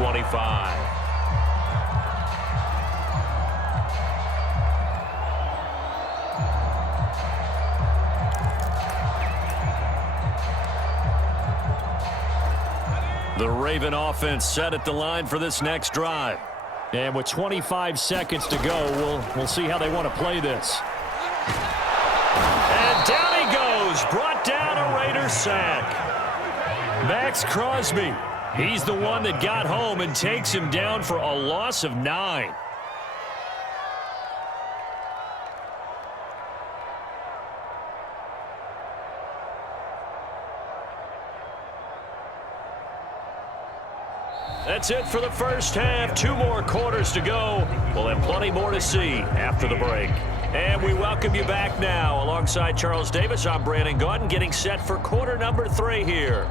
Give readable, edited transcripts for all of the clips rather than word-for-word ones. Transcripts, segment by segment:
25. The Raven offense set at the line for this next drive. And with 25 seconds to go, we'll see how they want to play this. And down he goes. Brought down a Raiders sack. Max Crosby. He's the one that got home and takes him down for a loss of 9. That's it for the first half. 2 more quarters to go. We'll have plenty more to see after the break. And we welcome you back now. Alongside Charles Davis, I'm Brandon Gaudin, getting set for quarter number 3 here.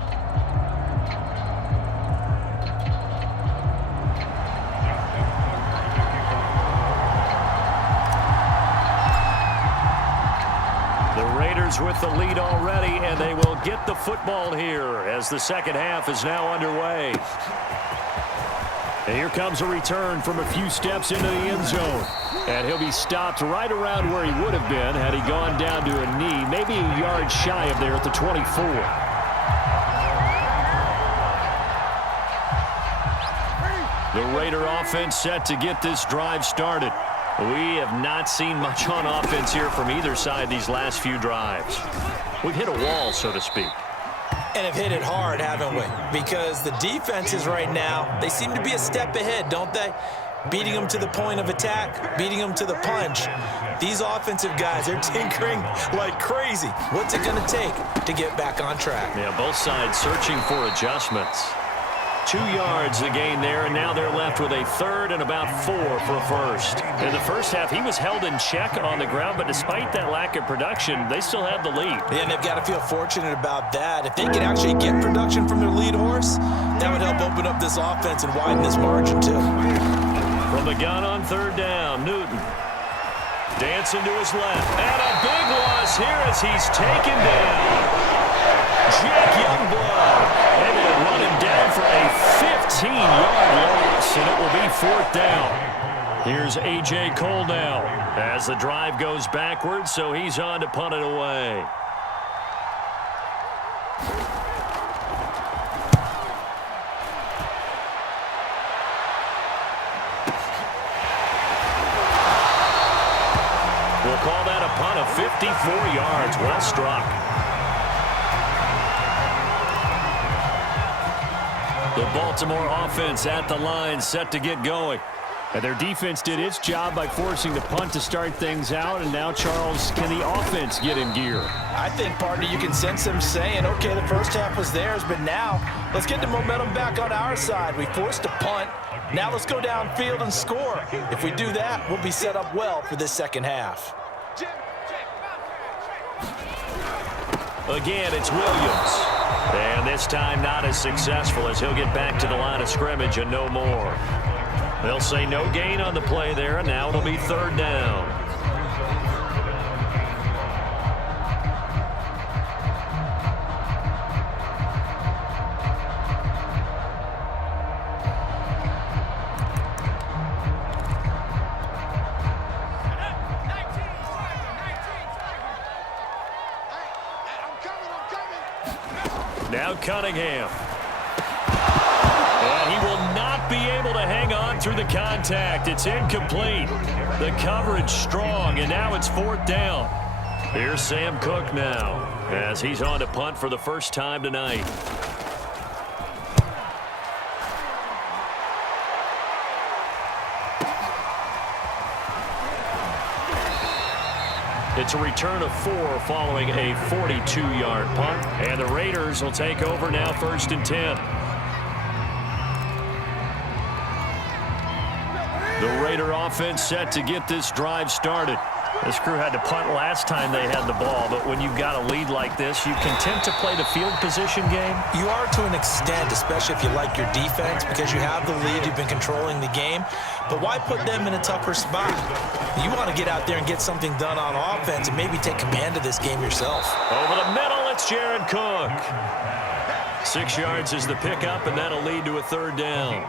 The Raiders with the lead already, and they will get the football here as the second half is now underway. And here comes a return from a few steps into the end zone. And he'll be stopped right around where he would have been had he gone down to a knee, maybe a yard shy of there at the 24. The Raider offense set to get this drive started. We have not seen much on offense here from either side these last few drives. We've hit a wall, so to speak. And have hit it hard, haven't we? Because the defenses right now, they seem to be a step ahead, don't they? Beating them to the point of attack, beating them to the punch. These offensive guys are tinkering like crazy. What's it going to take to get back on track? Yeah, both sides searching for adjustments. 2 yards the gain there, and now they're left with a third and about 4 for a first. In the first half, he was held in check on the ground, but despite that lack of production, they still have the lead. Yeah, and they've got to feel fortunate about that. If they can actually get production from their lead horse, that would help open up this offense and widen this margin too. From the gun on third down, Newton. Dancing to his left. And a big loss here as he's taken down. Jack Youngblood able to run him down for a 15-yard loss, and it will be 4th down. Here's A.J. Cole now as the drive goes backwards, so he's on to punt it away. We'll call that a punt of 54 yards. Well struck. The Baltimore offense at the line set to get going. And their defense did its job by forcing the punt to start things out. And now, Charles, can the offense get in gear? I think, partner, you can sense them saying, okay, the first half was theirs, but now let's get the momentum back on our side. We forced a punt. Now let's go downfield and score. If we do that, we'll be set up well for this second half. Again, it's Williams. And this time not as successful as he'll get back to the line of scrimmage and no more. They'll say no gain on the play there, and now it'll be 3rd down. Now Cunningham. And he will not be able to hang on through the contact. It's incomplete. The coverage strong, and now it's 4th down. Here's Sam Cook now as he's on to punt for the first time tonight. It's a return of 4 following a 42-yard punt. And the Raiders will take over now 1st and 10. The Raider offense set to get this drive started. This crew had to punt last time they had the ball, but when you've got a lead like this, you content to play the field position game? You are to an extent, especially if you like your defense, because you have the lead, you've been controlling the game. But why put them in a tougher spot? You want to get out there and get something done on offense and maybe take command of this game yourself. Over the middle, it's Jared Cook. 6 yards is the pickup, and that'll lead to a 3rd down.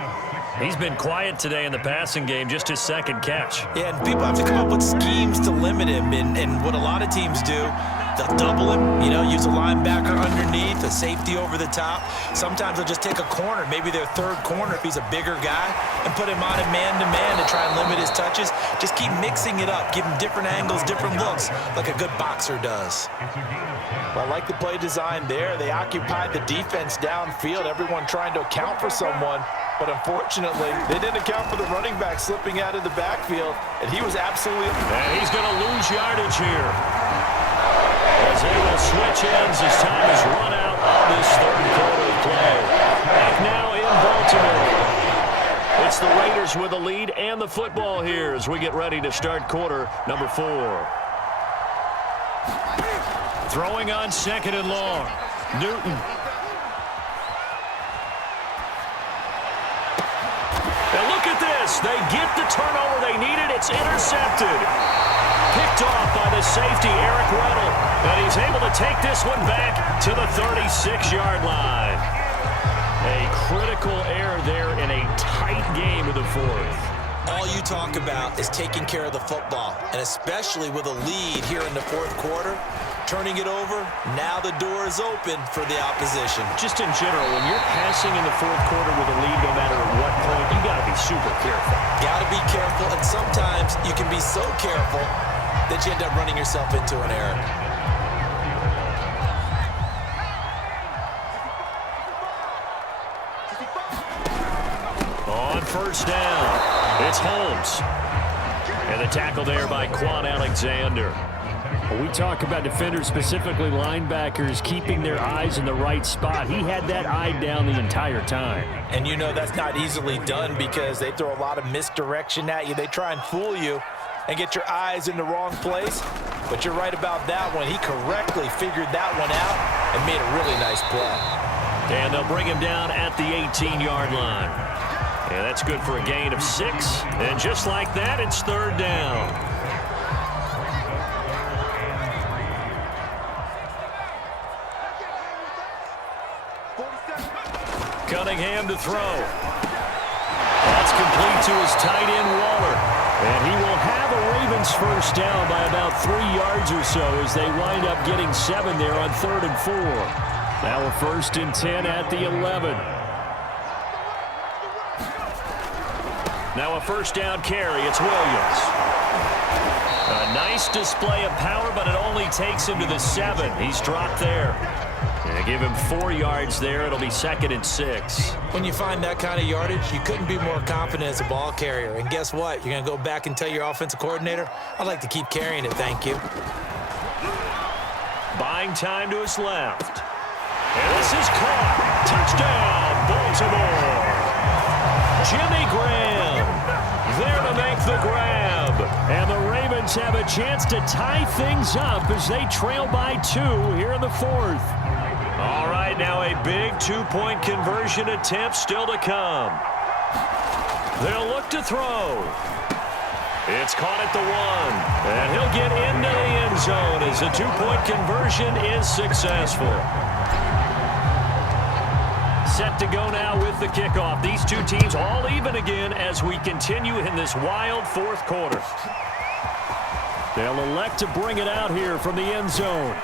He's been quiet today in the passing game, just his second catch. Yeah, and people have to come up with schemes to limit him, and what a lot of teams do, they'll double him, use a linebacker underneath, a safety over the top. Sometimes they'll just take a corner, maybe their third corner if he's a bigger guy, and put him on a man-to-man to try and limit his touches. Just keep mixing it up, give him different angles, different looks, like a good boxer does. Well, I like the play design there. They occupied the defense downfield, everyone trying to account for someone. But unfortunately, they didn't account for the running back slipping out of the backfield, and he was absolutely... And he's going to lose yardage here, as they will switch ends as time is run out on this third quarter of play. Back now in Baltimore. It's the Raiders with the lead and the football here as we get ready to start quarter number 4. Throwing on second and long. Newton. And look at this. They get the turnover they needed. It's intercepted. Picked off by the safety, Eric Weddle. And he's able to take this one back to the 36-yard line. A critical error there in a tight game of the fourth. All you talk about is taking care of the football, and especially with a lead here in the fourth quarter, turning it over, now the door is open for the opposition. Just in general, when you're passing in the fourth quarter with a lead, no matter at what point, you got to be super careful. Got to be careful, and sometimes you can be so careful that you end up running yourself into an error. On first down, it's Holmes. And the tackle there by Quan Alexander. When we talk about defenders, specifically linebackers, keeping their eyes in the right spot, he had that eye down the entire time. And that's not easily done because they throw a lot of misdirection at you. They try and fool you and get your eyes in the wrong place. But you're right about that one. He correctly figured that one out and made a really nice play. And they'll bring him down at the 18-yard line. And that's good for a gain of 6. And just like that, it's third down. Cunningham to throw. That's complete to his tight end, Waller. And he will have a Ravens first down by about 3 yards or so as they wind up getting 7 there on 3rd and 4. Now a 1st and 10 at the 11. Now a first down carry. It's Williams. A nice display of power, but it only takes him to the 7. He's dropped there. And give him 4 yards there. It'll be 2nd and 6. When you find that kind of yardage, you couldn't be more confident as a ball carrier. And guess what? You're going to go back and tell your offensive coordinator, I'd like to keep carrying it, thank you. Buying time to his left. And this is caught. Touchdown, Baltimore. Jimmy Graham there to make the grab. And the Ravens have a chance to tie things up as they trail by 2 here in the 4th. All right, now a big 2-point conversion attempt still to come. They'll look to throw. It's caught at the 1. And he'll get into the end zone as the 2-point conversion is successful. Set to go now with the kickoff. These two teams all even again as we continue in this wild fourth quarter. They'll elect to bring it out here from the end zone.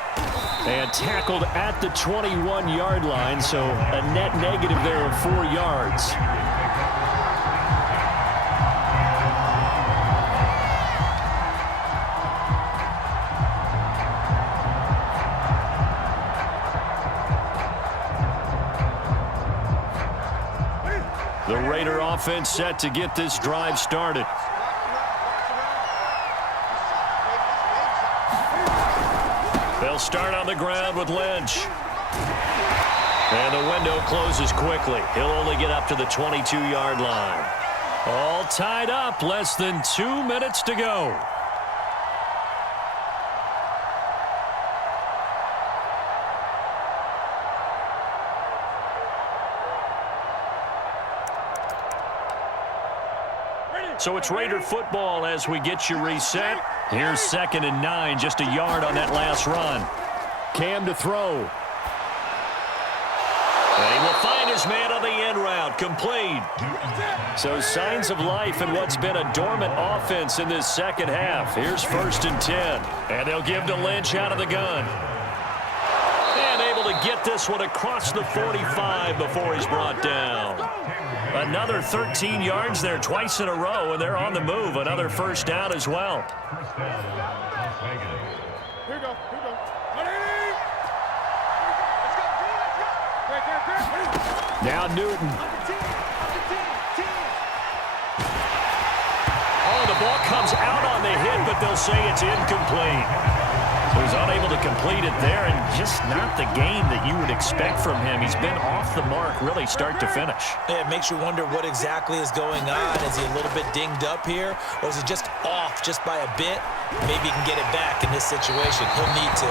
And tackled at the 21-yard line, so a net negative there of 4 yards. The Raider offense set to get this drive started. They'll start on the ground with Lynch. And the window closes quickly. He'll only get up to the 22-yard line. All tied up, less than 2 minutes to go. So it's Raider football as we get you reset. Here's 2nd and 9, just a yard on that last run. Cam to throw. And he will find his man on the end route. Complete. So signs of life in what's been a dormant offense in this second half. Here's 1st and 10. And they'll give to Lynch out of the gun. And able to get this one across the 45 before he's brought down. Another 13 yards there twice in a row, and they're on the move. Another first down as well. Here we go. Now Newton. Oh, the ball comes out on the hit, but they'll say it's incomplete. So he's unable to complete it there, and just not the game that you would expect from him. He's been off the mark really start to finish. Yeah, it makes you wonder what exactly is going on. Is he a little bit dinged up here, or is he just off just by a bit? Maybe he can get it back in this situation. He'll need to.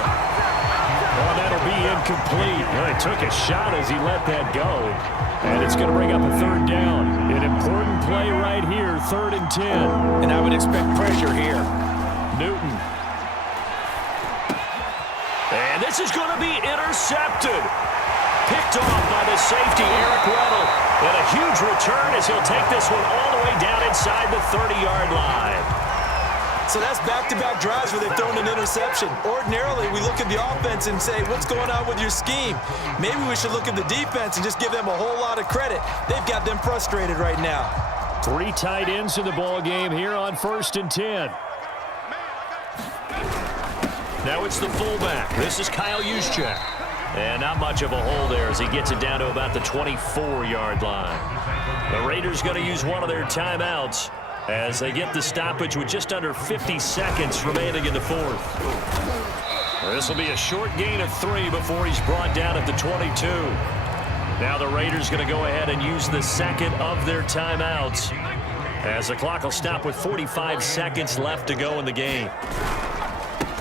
Well, that'll be incomplete. Well, he took a shot as he let that go. And it's going to bring up a 3rd down. An important play right here, 3rd and 10. And I would expect pressure here. Newton. And this is going to be intercepted. Picked off by the safety, Eric Weddle. And a huge return as he'll take this one all the way down inside the 30-yard line. So that's back-to-back drives where they've thrown an interception. Ordinarily, we look at the offense and say, what's going on with your scheme? Maybe we should look at the defense and just give them a whole lot of credit. They've got them frustrated right now. 3 tight ends in the ball game here on 1st and 10. Now it's the fullback. This is Kyle Juszczyk. And not much of a hole there as he gets it down to about the 24-yard line. The Raiders going to use one of their timeouts as they get the stoppage with just under 50 seconds remaining in the 4th. This will be a short gain of 3 before he's brought down at the 22. Now the Raiders going to go ahead and use the second of their timeouts as the clock will stop with 45 seconds left to go in the game.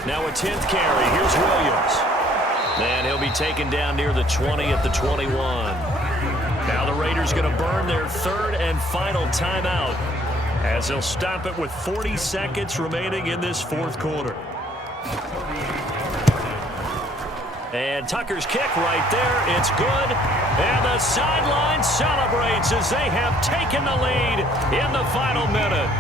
Now a 10th carry. Here's Williams. And he'll be taken down near the 20 at the 21. Now the Raiders going to burn their 3rd and final timeout as they'll stop it with 40 seconds remaining in this 4th quarter. And Tucker's kick right there. It's good. And the sideline celebrates as they have taken the lead in the final minute.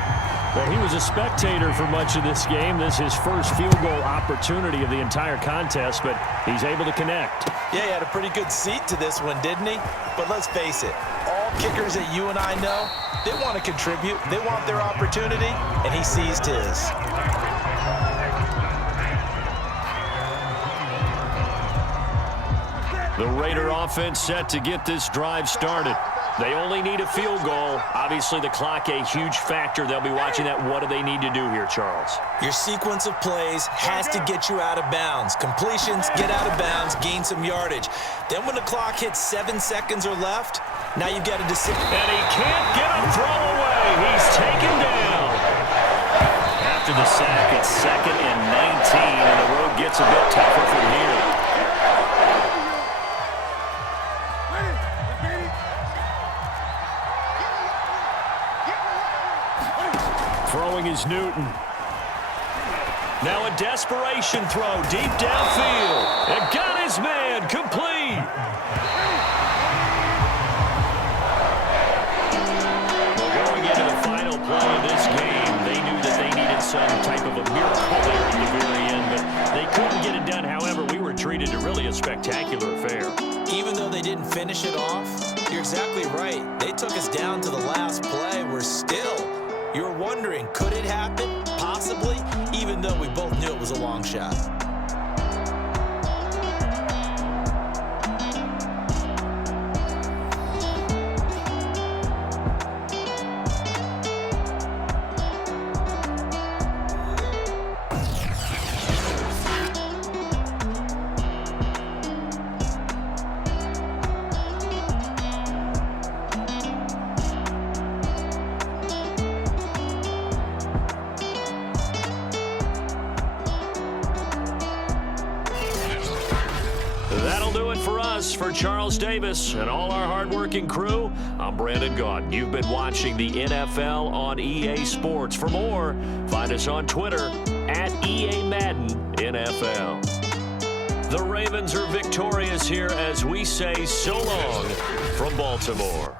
Well, he was a spectator for much of this game. This is his first field goal opportunity of the entire contest, but he's able to connect. Yeah, he had a pretty good seat to this one, didn't he? But let's face it, all kickers that you and I know, they want to contribute. They want their opportunity, and he seized his. The Raider offense set to get this drive started. They only need a field goal. Obviously, the clock a huge factor. They'll be watching that. What do they need to do here, Charles? Your sequence of plays has to get you out of bounds. Completions, get out of bounds, gain some yardage. Then when the clock hits 7 seconds or left, now you've got a decision. And he can't get a throw away. He's taken down. After the sack, it's 2nd and 19, and the road gets a bit tougher from here. Throwing is Newton. Now a desperation throw deep downfield. And got his man complete. Well, going into the final play of this game, they knew that they needed some type of a miracle there at the very end, but they couldn't get it done. However, we were treated to really a spectacular affair. Even though they didn't finish it off, you're exactly right. They took us down to the last play. We're still, you're wondering, could it happen? Possibly, even though we both knew it was a long shot. That'll do it for us. For Charles Davis and all our hardworking crew, I'm Brandon Gaudin. You've been watching the NFL on EA Sports. For more, find us on Twitter @EA Madden NFL. The Ravens are victorious here as we say so long from Baltimore.